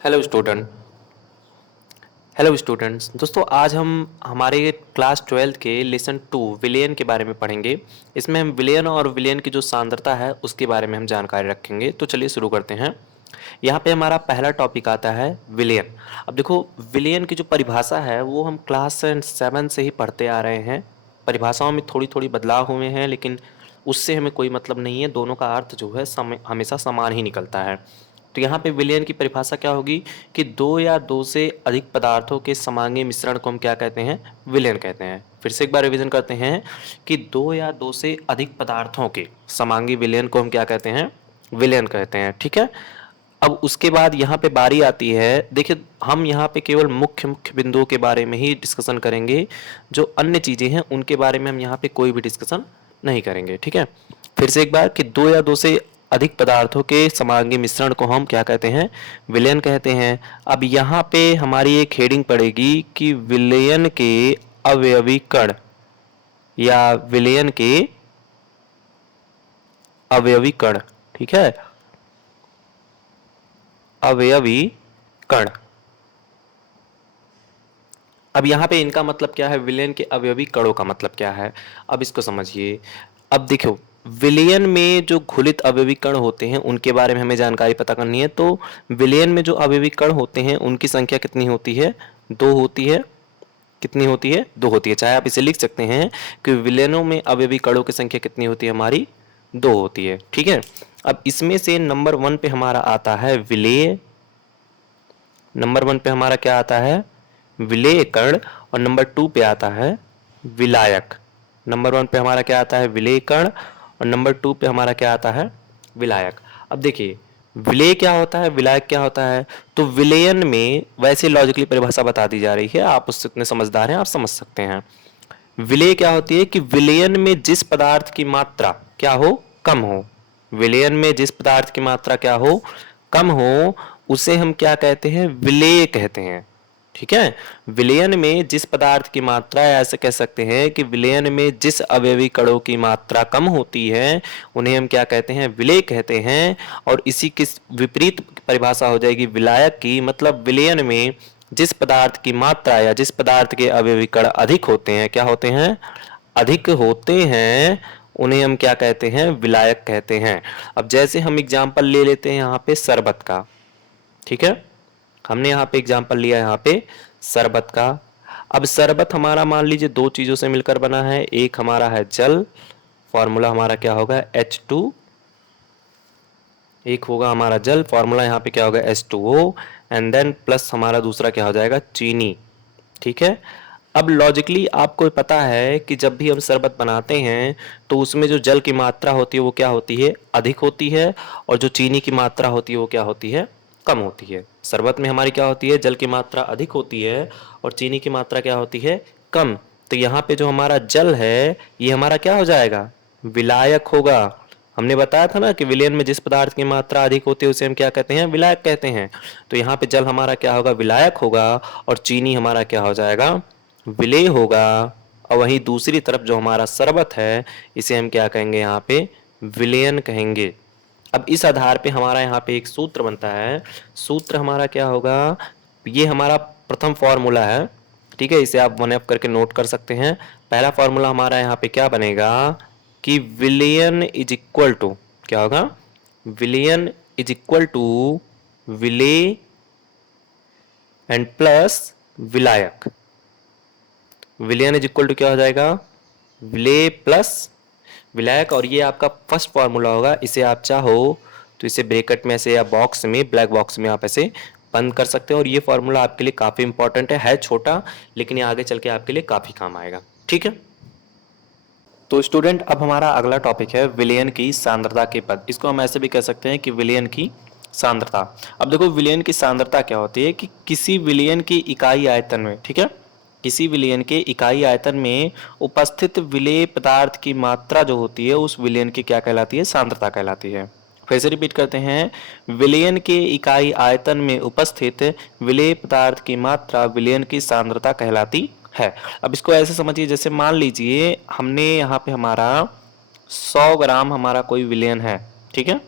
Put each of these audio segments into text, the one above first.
Hello student hello students. दोस्तों आज हम हमारे क्लास 12th के लेसन 2 विलेन के बारे में पढ़ेंगे। इसमें हम विलेन और विलेन की जो सांद्रता है उसके बारे में हम जानकारी रखेंगे। तो चलिए शुरू करते हैं। यहाँ पे हमारा पहला टॉपिक आता है विलेन। अब देखो, विलेन की जो परिभाषा है वो हम क्लास 7 से ही पढ़ते आ रहे हैं। परिभाषाओं में थोड़ी थोड़ी बदलाव हुए हैं, लेकिन उससे हमें कोई मतलब नहीं है। दोनों का अर्थ जो है हमेशा समान ही निकलता है। तो यहाँ पे विलयन की परिभाषा क्या होगी कि दो या दो से अधिक पदार्थों के समांगी मिश्रण को हम क्या कहते हैं? विलयन कहते हैं। फिर से एक बार रिवीजन करते हैं कि दो या दो से अधिक पदार्थों के समांगी विलयन को हम क्या कहते हैं? विलयन कहते हैं। ठीक है। अब उसके बाद यहाँ पे बारी आती है। देखिए, हम यहाँ पे केवल मुख्य मुख्य बिंदुओं के बारे में ही डिस्कशन करेंगे। जो अन्य चीजें हैं उनके बारे में हम यहाँ पे कोई भी डिस्कशन नहीं करेंगे। ठीक है। फिर से एक बार कि दो या दो से अधिक पदार्थों के समांगी मिश्रण को हम क्या कहते हैं? विलयन कहते हैं। अब यहाँ पे हमारी एक हेडिंग पड़ेगी कि विलयन के अवयवी कण या विलयन के अवयवी कण। ठीक है, अवयवी कण। अब यहाँ पे इनका मतलब क्या है? विलयन के अवयवी कणों का मतलब क्या है? अब इसको समझिए। अब देखो, विलयन में जो घुलित अवयवी कण होते हैं उनके बारे में हमें जानकारी पता करनी है। तो विलयन में जो अवयवी कण होते हैं उनकी संख्या कितनी होती है? दो होती है। कितनी होती है? दो होती है। चाहे आप इसे लिख सकते हैं कि विलयनों में अवयवी कणों की संख्या कितनी होती है? हमारी दो होती है। ठीक है। अब इसमें से नंबर 1 पे हमारा आता है विलेय। नंबर 1 पे हमारा क्या आता है? विलेय कण। और नंबर 2 पे आता है विलायक। नंबर 1 पे हमारा क्या आता है? विलेय कण। और नंबर 2 पे हमारा क्या आता है? विलायक। अब देखिए, विलेय क्या होता है, विलायक क्या होता है? तो विलयन में वैसे लॉजिकली परिभाषा बता दी जा रही है, आप उससे इतने समझदार हैं, आप समझ सकते हैं। विलेय क्या होती है कि विलयन में जिस पदार्थ की मात्रा क्या हो? कम हो। विलयन में जिस पदार्थ की मात्रा क्या हो? कम हो, उसे हम क्या कहते हैं? विलेय कहते हैं। ठीक है। विलयन में जिस पदार्थ की मात्रा, ऐसे कह सकते हैं कि विलयन में जिस अवयवी कणों की मात्रा कम होती है उन्हें हम क्या कहते हैं? विलेय कहते हैं। और इसी की विपरीत परिभाषा हो जाएगी विलायक की। मतलब विलयन में जिस पदार्थ की मात्रा या जिस पदार्थ के अवयवी कण अधिक होते हैं, क्या होते हैं? अधिक होते हैं, उन्हें हम क्या कहते हैं? विलायक कहते हैं। अब जैसे हम एग्जांपल ले लेते हैं यहाँ पे शरबत का। ठीक है। हमने यहाँ पे एग्जांपल लिया यहाँ पे शरबत का। अब शरबत हमारा मान लीजिए दो चीजों से मिलकर बना है। एक हमारा है जल, फॉर्मूला हमारा क्या होगा? H2। एक होगा हमारा जल, फॉर्मूला यहाँ पे क्या होगा? H2O। एंड देन प्लस हमारा दूसरा क्या हो जाएगा? चीनी। ठीक है। अब लॉजिकली आपको पता है कि जब भी हम शरबत बनाते हैं तो उसमें जो जल की मात्रा होती है वो क्या होती है? अधिक होती है। और जो चीनी की मात्रा होती है वो क्या होती है? कम होती है। शरबत में हमारी क्या होती है? जल की मात्रा अधिक होती है और चीनी की मात्रा क्या होती है? कम। तो यहाँ पे जो हमारा जल है ये हमारा क्या हो जाएगा? विलायक होगा। हमने बताया था ना कि विलयन में जिस पदार्थ की मात्रा अधिक होती है उसे हम क्या कहते हैं? विलायक कहते हैं। तो यहाँ पे जल हमारा क्या होगा? विलायक होगा। और चीनी हमारा क्या हो जाएगा? विलेय होगा। और वहीं दूसरी तरफ जो हमारा शरबत है इसे हम क्या कहेंगे? यहाँ पे विलयन कहेंगे। अब इस आधार पे हमारा यहाँ पे एक सूत्र बनता है। सूत्र हमारा क्या होगा? ये हमारा प्रथम फॉर्मूला है। ठीक है, इसे आप 1F करके नोट कर सकते हैं। पहला फॉर्मूला हमारा यहाँ पे क्या बनेगा कि विलयन इज इक्वल टू क्या होगा? विलयन इज इक्वल टू विलेय एंड प्लस विलायक। विलयन इज इक्वल टू क्या हो जाएगा? विलेय प्लस विलायक। और ये आपका फर्स्ट फॉर्मूला होगा। इसे आप चाहो तो इसे ब्रैकेट में से या बॉक्स में, ब्लैक बॉक्स में आप ऐसे बंद कर सकते हो। और ये फॉर्मूला आपके लिए काफी इंपॉर्टेंट है छोटा, लेकिन ये आगे चल के आपके लिए काफी काम आएगा। ठीक है। तो स्टूडेंट, अब हमारा अगला टॉपिक है विलयन की सांद्रता के पद। इसको हम ऐसे भी कह सकते हैं कि विलयन की सांद्रता। अब देखो, विलयन की सांद्रता क्या होती है कि किसी विलयन की इकाई आयतन में, ठीक है, किसी विलयन के इकाई आयतन में उपस्थित विलेय पदार्थ की मात्रा जो होती है उस विलयन की क्या कहलाती है? सांद्रता कहलाती है। फिर से रिपीट करते हैं। विलयन के इकाई आयतन में उपस्थित विलेय पदार्थ की मात्रा विलयन की सांद्रता कहलाती है। अब इसको ऐसे समझिए, जैसे मान लीजिए हमने यहाँ पे हमारा 100 ग्राम हमारा कोई विलयन है। ठीक है।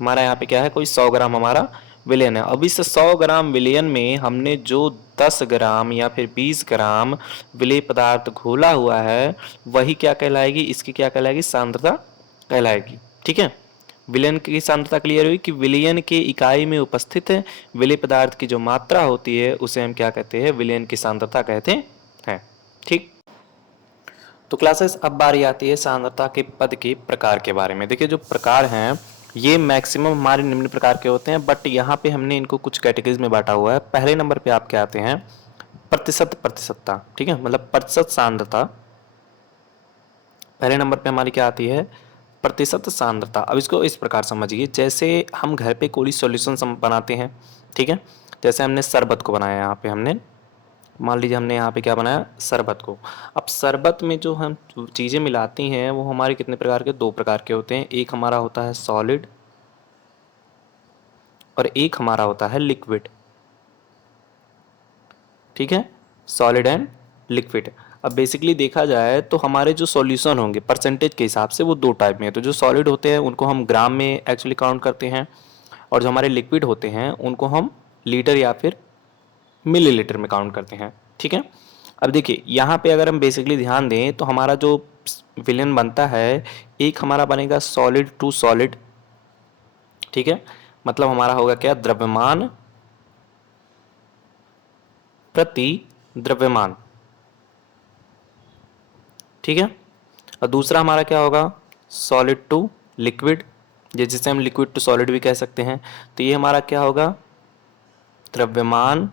हमारा यहाँ पे क्या है? कोई 100 ग्राम हमारा विलयन है। अब इस 100 ग्राम विलयन में हमने जो 10 ग्राम या फिर 20 ग्राम विलेय पदार्थ घोला हुआ है वही क्या कहलाएगी, इसकी क्या कहलाएगी, सांद्रता कहलाएगी। ठीक है, विलयन की सांद्रता क्लियर हुई कि विलयन के इकाई में उपस्थित विलेय पदार्थ की जो मात्रा होती है उसे हम क्या कहते हैं, विलयन की सांद्रता कहते हैं। ठीक, तो क्लासेस अब बारी आती है सांद्रता के पद के प्रकार के बारे में। देखिए जो प्रकार हैं ये मैक्सिमम हमारे निम्न प्रकार के होते हैं, बट यहाँ पे हमने इनको कुछ कैटेगरीज में बांटा हुआ है। पहले नंबर पे आपके आते हैं प्रतिशत प्रतिशतता। ठीक है, मतलब प्रतिशत सांद्रता। पहले नंबर पे हमारी क्या आती है, प्रतिशत सांद्रता। अब इसको इस प्रकार समझिए, जैसे हम घर पे कोई सॉल्यूशन बनाते हैं। ठीक है, जैसे हमने शरबत को बनाया, यहाँ पे हमने मान लीजिए हमने यहाँ पे क्या बनाया, शरबत को। अब शरबत में जो हम चीज़ें मिलाती हैं वो हमारे कितने प्रकार के, 2 प्रकार के होते हैं। एक हमारा होता है सॉलिड और एक हमारा होता है लिक्विड। ठीक है, सॉलिड एंड लिक्विड। अब बेसिकली देखा जाए तो हमारे जो सॉल्यूशन होंगे परसेंटेज के हिसाब से वो 2 टाइप में है। तो जो सॉलिड होते हैं उनको हम ग्राम में एक्चुअली काउंट करते हैं, और जो हमारे लिक्विड होते हैं उनको हम लीटर या फिर मिलीलीटर में काउंट करते हैं। ठीक है, अब देखिए यहाँ पे अगर हम बेसिकली ध्यान दें तो हमारा जो विलयन बनता है, एक हमारा बनेगा सॉलिड टू सॉलिड। ठीक है, मतलब हमारा होगा क्या, द्रव्यमान प्रति द्रव्यमान। ठीक है, और दूसरा हमारा क्या होगा, सॉलिड टू लिक्विड, जिसे हम लिक्विड टू सॉलिड भी कह सकते हैं। तो ये हमारा क्या होगा, द्रव्यमान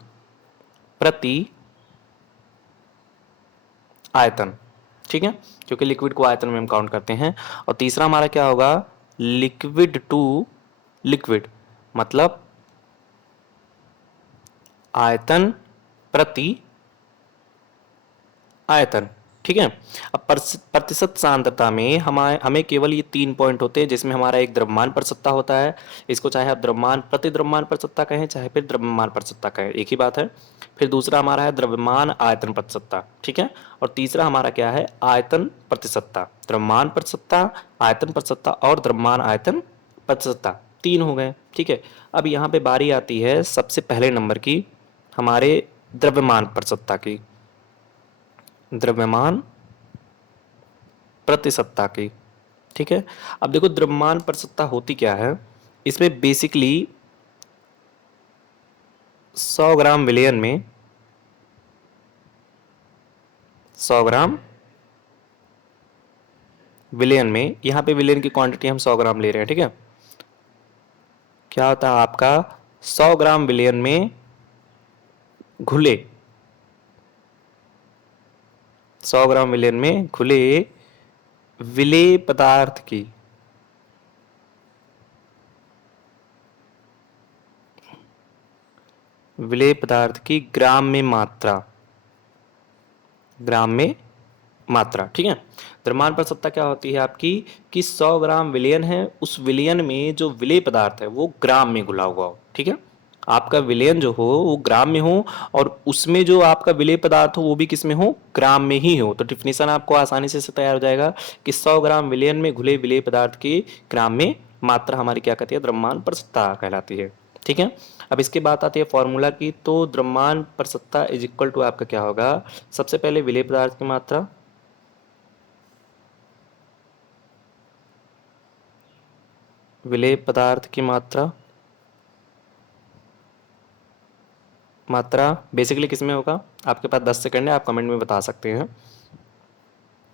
प्रति आयतन। ठीक है, क्योंकि लिक्विड को आयतन में हम काउंट करते हैं। और तीसरा हमारा क्या होगा, लिक्विड टू लिक्विड, मतलब आयतन प्रति आयतन। ठीक है, अब प्रतिशत सांद्रता में हमें केवल ये 3 पॉइंट होते हैं, जिसमें हमारा एक द्रव्यमान प्रतिशतता होता है। इसको चाहे आप द्रव्यमान प्रति द्रव्यमान प्रतिशतता कहें, चाहे फिर द्रव्यमान प्रतिशतता कहें, एक ही बात है। फिर दूसरा हमारा है द्रव्यमान आयतन प्रतिशतता। ठीक है, और तीसरा हमारा क्या है, आयतन प्रतिशतता। द्रव्यमान प्रतिशतता, आयतन प्रतिशतता और द्रव्यमान आयतन प्रतिशतता, 3 हो गए। ठीक है, अब यहाँ पे बारी आती है सबसे पहले नंबर की, हमारे द्रव्यमान प्रतिशतता की, द्रव्यमान प्रतिशतता की। ठीक है, अब देखो द्रव्यमान प्रतिशतता होती क्या है, इसमें बेसिकली 100 ग्राम विलयन में 100 ग्राम विलयन में, यहाँ पे विलयन की क्वांटिटी हम 100 ग्राम ले रहे हैं। ठीक है, क्या होता है आपका, 100 ग्राम विलयन में घुले 100 ग्राम विलयन में घुले विलेय पदार्थ की ग्राम में मात्रा, ग्राम में मात्रा। ठीक है, द्रव्यमान प्रतिशतता क्या होती है आपकी, कि 100 ग्राम विलयन है, उस विलयन में जो विलेय पदार्थ है वो ग्राम में घुला हुआ हो। ठीक है, आपका विलयन जो हो वो ग्राम में हो, और उसमें जो आपका विलेय पदार्थ हो वो भी किस में हो, ग्राम में ही हो। तो डिफिनीशन आपको आसानी से तैयार हो जाएगा कि 100 ग्राम विलयन में घुले विलेय पदार्थ की ग्राम में मात्रा हमारी क्या कहती है, द्रव्यमान प्रतिशतता कहलाती है। ठीक है, अब इसके बाद आती है फॉर्मूला की। तो द्रव्यमान प्रतिशतता इज इक्वल टू आपका क्या होगा, सबसे पहले विलेय पदार्थ की मात्रा, विलेय पदार्थ की मात्रा बेसिकली किस में होगा, आपके पास 10 सेकंड है, आप कमेंट में बता सकते हैं।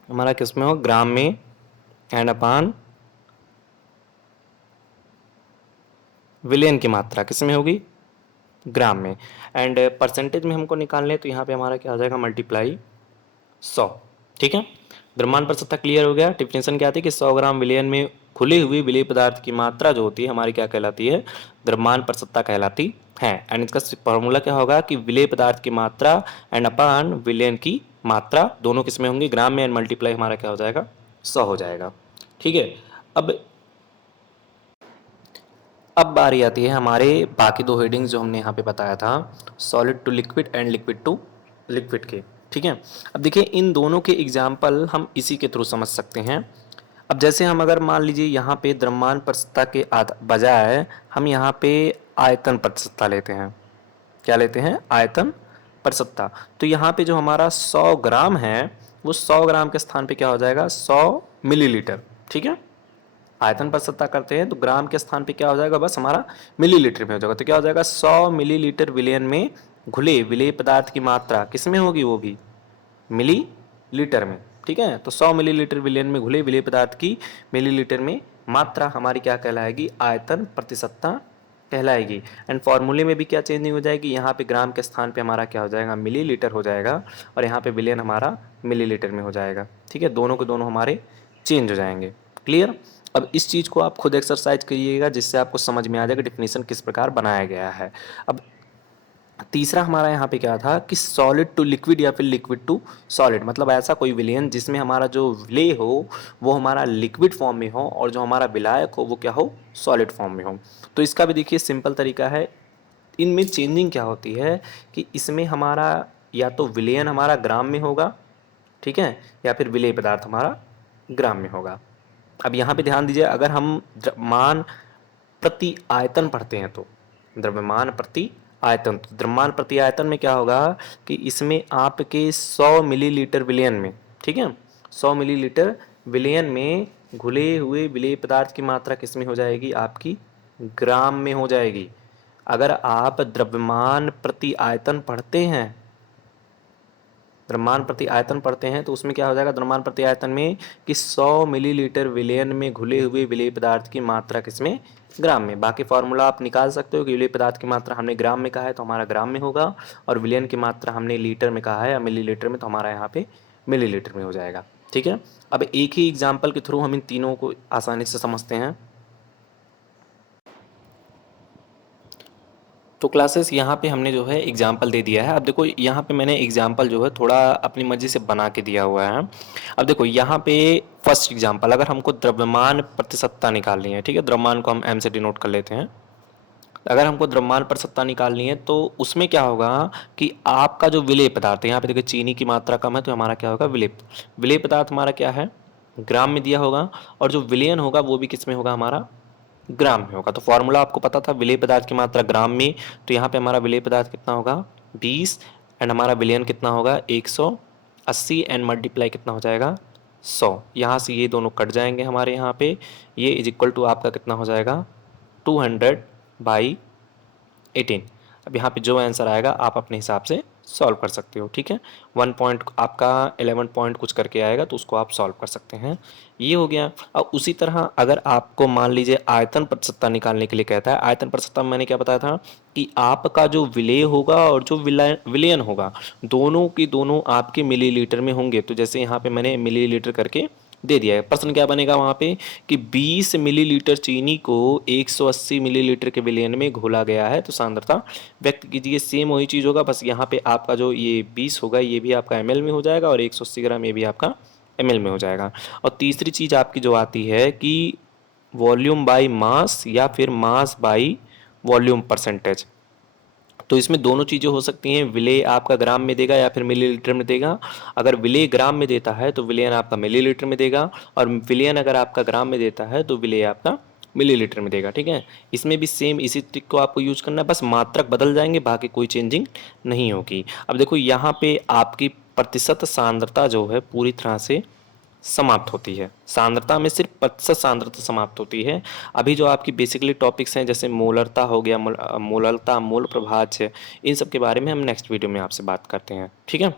हमारा किस में हो, ग्राम में, एंड अपान विलयन की मात्रा किस में होगी, ग्राम में। एंड परसेंटेज में हमको निकालने, तो यहाँ पे हमारा क्या आ जाएगा, मल्टीप्लाई 100। ठीक है, द्रव्यमान प्रतिशतता क्लियर हो गया। डिफिनेशन क्या आती है कि 100 ग्राम विलयन में खुले हुए विलेय पदार्थ की मात्रा जो होती है हमारी क्या कहलाती है, द्रव्यमान प्रतिशतता कहलाती है। एंड इसका फॉर्मूला क्या होगा कि विलेय पदार्थ की मात्रा एंड अपान विलयन की मात्रा दोनों किस में होंगी, ग्राम में, एंड मल्टीप्लाई हमारा क्या हो जाएगा, 100 हो जाएगा। ठीक है, अब बारी आती है हमारे बाकी 2 हेडिंग्स जो हमने यहाँ पे बताया था, solid to liquid and liquid to liquid के। ठीक है, अब देखिए इन दोनों के एग्जाम्पल हम इसी के थ्रू समझ सकते हैं। अब जैसे हम अगर मान लीजिए यहाँ पे द्रव्यमान प्रतिशतता के बजाय हम यहाँ पे आयतन प्रतिशतता लेते हैं। क्या लेते हैं? आयतन प्रतिशतता। तो यहाँ पे जो हमारा 100 ग्राम है वो 100 ग्राम के स्थान पे क्या हो जाएगा? 100 मिलीलीटर। ठीक है, आयतन प्रतिशतता करते हैं तो ग्राम के स्थान पे क्या हो जाएगा? बस हमारा मिलीलीटर में हो जाएगा। तो क्या हो जाएगा? 100 मिलीलीटर विलयन में घुले विलेय पदार्थ की मात्रा किस में होगी? वो भी मिलीलीटर में। ठीक है, तो 100 मिलीलीटर विलयन में घुले विलेय पदार्थ की मिलीलीटर में मात्रा हमारी क्या कहलाएगी? आयतन प्रतिशतता कहलाएगी। एंड फॉर्मूले में भी क्या चेंजिंग हो जाएगी? यहाँ पे ग्राम के स्थान पे हमारा क्या हो जाएगा? मिलीलीटर हो जाएगा, और यहाँ पे विलयन हमारा मिलीलीटर में हो जाएगा। ठीक है, दोनों के दोनों हमारे चेंज हो जाएंगे। क्लियर? अब इस चीज़ को आप खुद एक्सरसाइज करिएगा जिससे आपको समझ में आ जाएगा डिफिनीशन किस प्रकार बनाया गया है। अब तीसरा हमारा यहाँ पे क्या था कि सॉलिड टू लिक्विड या फिर लिक्विड टू सॉलिड, मतलब ऐसा कोई विलयन जिसमें हमारा जो विलेय हो वो हमारा लिक्विड फॉर्म में हो और जो हमारा विलायक हो वो क्या हो? सॉलिड फॉर्म में हो। तो इसका भी देखिए सिंपल तरीका है। इनमें चेंजिंग क्या होती है कि इसमें हमारा या तो विलयन हमारा ग्राम में होगा, ठीक है, या फिर विलेय पदार्थ हमारा ग्राम में होगा। अब यहाँ पे ध्यान दीजिए, अगर हम द्रव्यमान प्रति आयतन पढ़ते हैं तो द्रव्यमान प्रति आयतन, तो द्रव्यमान प्रति आयतन में क्या होगा कि इसमें आपके 100 मिलीलीटर विलयन में, ठीक है, 100 मिलीलीटर विलयन में घुले हुए विलेय पदार्थ की मात्रा किस में हो जाएगी? आपकी ग्राम में हो जाएगी। अगर आप द्रव्यमान प्रति आयतन पढ़ते हैं, द्रव्यमान प्रति आयतन पढ़ते हैं तो उसमें क्या हो जाएगा? द्रव्यमान प्रति आयतन में कि 100 मिलीलीटर विलयन में घुले हुए विलेय पदार्थ की मात्रा किसमें? ग्राम में। बाकी फॉर्मूला आप निकाल सकते हो कि विलेय पदार्थ की मात्रा हमने ग्राम में कहा है तो हमारा ग्राम में होगा, और विलयन की मात्रा हमने लीटर में कहा है या मिलीलीटर में, तो हमारा यहाँ पे मिलीलीटर में हो जाएगा। ठीक है, अब एक ही एग्जाम्पल के थ्रू हम इन तीनों को आसानी से समझते हैं। तो क्लासेस यहाँ पे हमने जो है एग्जाम्पल दे दिया है। अब देखो यहाँ पे मैंने एग्जाम्पल जो है थोड़ा अपनी मर्जी से बना के दिया हुआ है। अब देखो यहाँ पे फर्स्ट एग्जाम्पल, अगर हमको द्रव्यमान प्रतिशतता निकालनी है, ठीक है, द्रव्यमान को हम एम से डिनोट कर लेते हैं। अगर हमको द्रव्यमान प्रतिशतता निकालनी है तो उसमें क्या होगा कि आपका जो विलेय पदार्थ है, यहाँ पे देखिए चीनी की मात्रा कम है तो हमारा क्या होगा? विलेय पदार्थ हमारा क्या है? ग्राम में दिया होगा, और जो विलयन होगा वो भी किस में होगा? हमारा ग्राम में होगा। तो फॉर्मूला आपको पता था, विलेय पदार्थ की मात्रा ग्राम में, तो यहाँ पे हमारा विलेय पदार्थ कितना होगा? 20, एंड हमारा विलयन कितना होगा? 180, एंड मल्टीप्लाई कितना हो जाएगा? 100। यहाँ से ये दोनों कट जाएंगे हमारे यहाँ पे, ये इज इक्वल टू आपका कितना हो जाएगा? 200/18। अब यहाँ पे जो आंसर आएगा आप अपने हिसाब से सॉल्व कर सकते हो। ठीक है, 1 पॉइंट आपका 11 पॉइंट कुछ करके आएगा तो उसको आप सॉल्व कर सकते हैं। ये हो गया। अब उसी तरह अगर आपको मान लीजिए आयतन प्रतिशतता निकालने के लिए कहता है, आयतन प्रतिशतता में मैंने क्या बताया था कि आपका जो विलेय होगा और जो विलयन होगा दोनों की दोनों आपके मिलीलीटर में होंगे। तो जैसे यहाँ पे मैंने मिलीलीटर करके दे दिया है। प्रश्न क्या बनेगा वहाँ पे कि 20 मिलीलीटर चीनी को 180 मिलीलीटर के विलयन में घोला गया है, तो सांद्रता व्यक्त कीजिए। सेम वही चीज़ होगा, बस यहाँ पे आपका जो ये 20 होगा ये भी आपका ml में हो जाएगा, और 180 ग्राम ये भी आपका ml में हो जाएगा। और तीसरी चीज़ आपकी जो आती है कि वॉल्यूम बाई मास या फिर मास बाई वॉल्यूम परसेंटेज। तो इसमें दोनों चीज़ें हो सकती हैं, विलेय आपका ग्राम में देगा या फिर मिलीलीटर में देगा। अगर विलेय ग्राम में देता है तो विलयन आपका मिलीलीटर में देगा, और विलयन अगर आपका ग्राम में देता है तो विलेय आपका मिलीलीटर में देगा। ठीक है, इसमें भी सेम इसी ट्रिक को आपको यूज करना है, बस मात्रक बदल जाएंगे, बाकी कोई चेंजिंग नहीं होगी। अब देखो यहाँ पे आपकी प्रतिशत सांद्रता जो है पूरी तरह से समाप्त होती है। सांद्रता में सिर्फ प्रतिशत सांद्रता समाप्त होती है। अभी जो आपकी बेसिकली टॉपिक्स हैं जैसे मोलरता हो गया, मोलरता, मोल प्रभाज्य, इन सब के बारे में हम नेक्स्ट वीडियो में आपसे बात करते हैं। ठीक है।